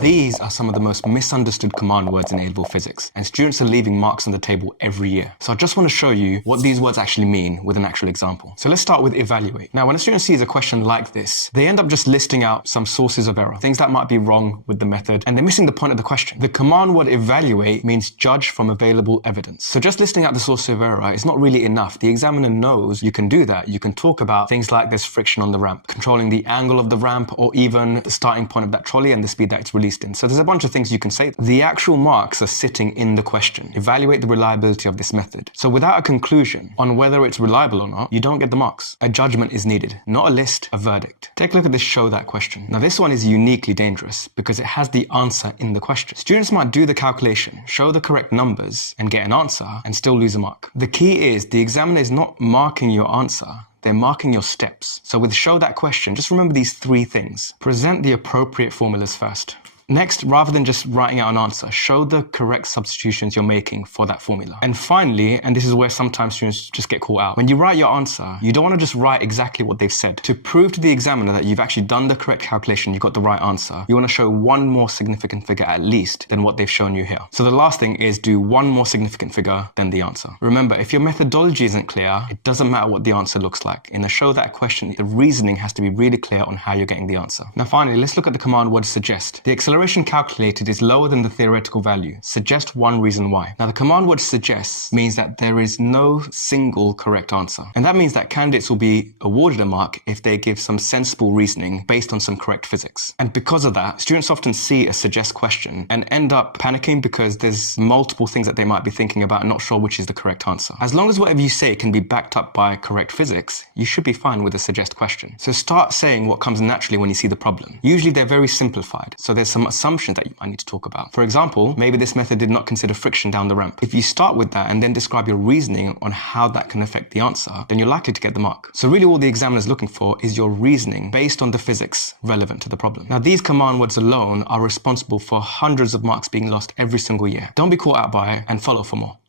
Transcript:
These are some of the most misunderstood command words in A-level physics, and students are leaving marks on the table every year. So I just want to show you what these words actually mean with an actual example. So let's start with evaluate. Now, when a student sees a question like this, they end up just listing out some sources of error, things that might be wrong with the method, and they're missing the point of the question. The command word evaluate means judge from available evidence. So just listing out the source of error is not really enough. The examiner knows you can do that. You can talk about things like there's friction on the ramp, controlling the angle of the ramp, or even the starting point of that trolley and the speed that it's released in. So there's a bunch of things you can say. The actual marks are sitting in the question. Evaluate the reliability of this method. So without a conclusion on whether it's reliable or not, you don't get the marks. A judgment is needed, not a list, a verdict. Take a look at this show that question. Now this one is uniquely dangerous because it has the answer in the question. Students might do the calculation, show the correct numbers, and get an answer and still lose a mark. The key is the examiner is not marking your answer. They're marking your steps. So with show that question, just remember these three things. Present the appropriate formulas first. Next, rather than just writing out an answer, show the correct substitutions you're making for that formula. And finally, and this is where sometimes students just get caught out, when you write your answer, you don't want to just write exactly what they've said. To prove to the examiner that you've actually done the correct calculation, you got the right answer, you want to show one more significant figure at least than what they've shown you here. So the last thing is do one more significant figure than the answer. Remember, if your methodology isn't clear, it doesn't matter what the answer looks like. In a show that question, the reasoning has to be really clear on how you're getting the answer. Now finally, let's look at the command word suggest. The acceleration calculated is lower than the theoretical value. Suggest one reason why. Now the command word suggests means that there is no single correct answer. And that means that candidates will be awarded a mark if they give some sensible reasoning based on some correct physics. And because of that, students often see a suggest question and end up panicking because there's multiple things that they might be thinking about and not sure which is the correct answer. As long as whatever you say can be backed up by correct physics, you should be fine with a suggest question. So start saying what comes naturally when you see the problem. Usually they're very simplified. So there's some assumptions that you might need to talk about. For example, maybe this method did not consider friction down the ramp. If you start with that and then describe your reasoning on how that can affect the answer, then you're likely to get the mark. So really all the examiner is looking for is your reasoning based on the physics relevant to the problem. Now these command words alone are responsible for hundreds of marks being lost every single year. Don't be caught out by it and follow for more.